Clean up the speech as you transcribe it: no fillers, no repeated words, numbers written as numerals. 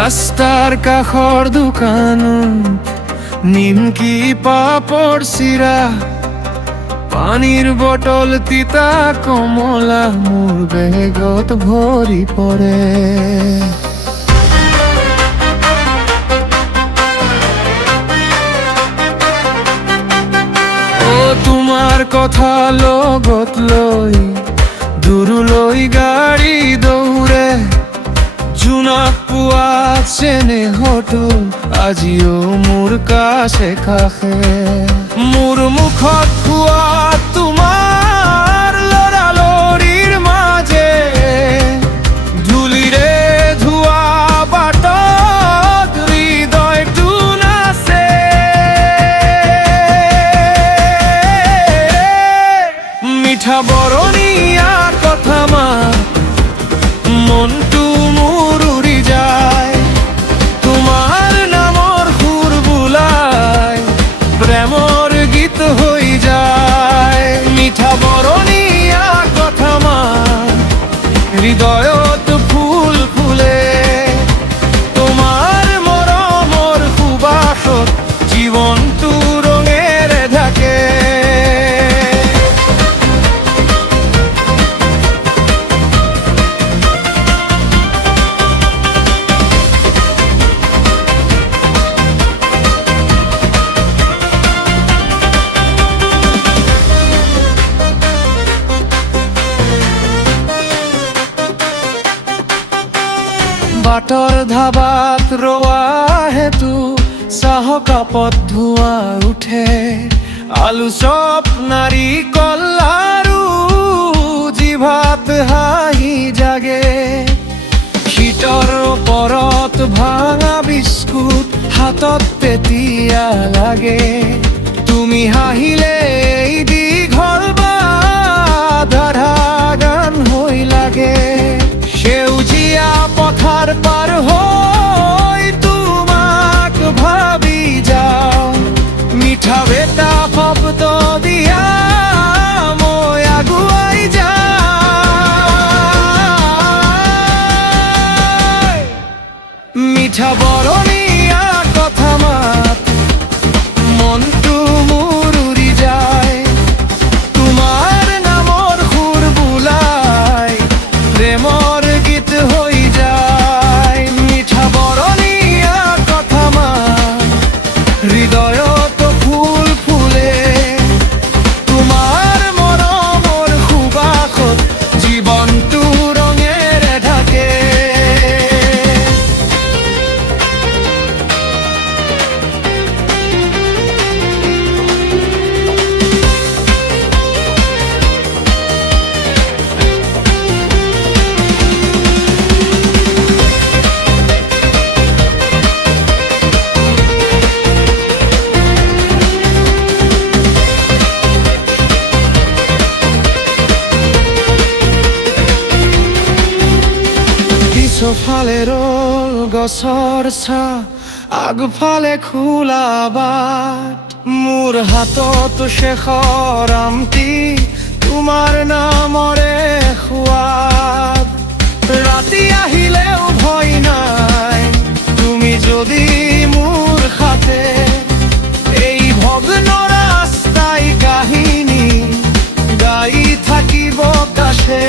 রাস্তার কাষৰ দোকানত নিমকি পাপৰ চিৰা, পানীৰ বটল তিতা কমলা মোৰ বেগত ভৰি পৰে। তোমাৰ কথা লগত লৈ দূৰলৈ গাড়ী দৌৰে, জোনাক পোৱা চেনেহটো আজিও মোৰ কাষে কাষে। মোৰ মুখত খোৱা তোমাৰ লৰালৰিৰ মাজে, ধূলিৰে ধোৱা বাটত হৃদয়টো নাচে। মিঠা বৰণীয়া কথা মাত মনটো মোৰ উৰি যায়, তোমাৰ নামৰ সুৰ বোলাই প্ৰেমৰ গীত হৈ যায়। মিঠা বৰণীয়া কথা মাত হৃদয়ত ফুল ফুলে, তোমাৰ মৰমৰ সুবাসত জীৱনটো ৰঙেৰে ঢাকে। বাটৰ ধাবাত ৰোৱা হেতু চাহ কাপত ধোঁৱা উঠে, আলু চপ নাৰিকল লাৰু জিভাত হাঁহি জাগে। শীতৰ ওপৰত ভাঙা বিস্কুট হাতত তেতিয়া লাগে, তুমি হাঁহিলে এই দীঘল বাট আধা গান হৈ লাগে। সেউজীয়া পথাৰ পাৰ হৈ তোমাক ভাবি যাওঁ, মিঠা বেটা শব্দ দিয়া মই আগুৱাই যাওঁ। মিঠা বৰণীয়া কথা মাত মনটো মোৰ উৰি যায়, তোমাৰ নামৰ সুৰ বোলাই প্ৰেমৰ গীত হৈ যায়। মিঠা বৰণীয়া কথা মাত হৃদয়ত ফুল ফুলে, তোমাৰ মৰমৰ সুবাসত জীৱনটো ৰঙেৰে ঢাকে। পিছফালে ৰল গছৰ ছাঁ, আগফালে খোলা বাট, মোৰ হাতত শেষৰ আমটি তোমাৰ নামৰে সোৱাদ। ৰাতি আহিলেও ভয় নাই, তুমি যদি মোৰ সাথে, এই ভগ্ন ৰাস্তাই কাহিনী গাই থাকিব কাষে।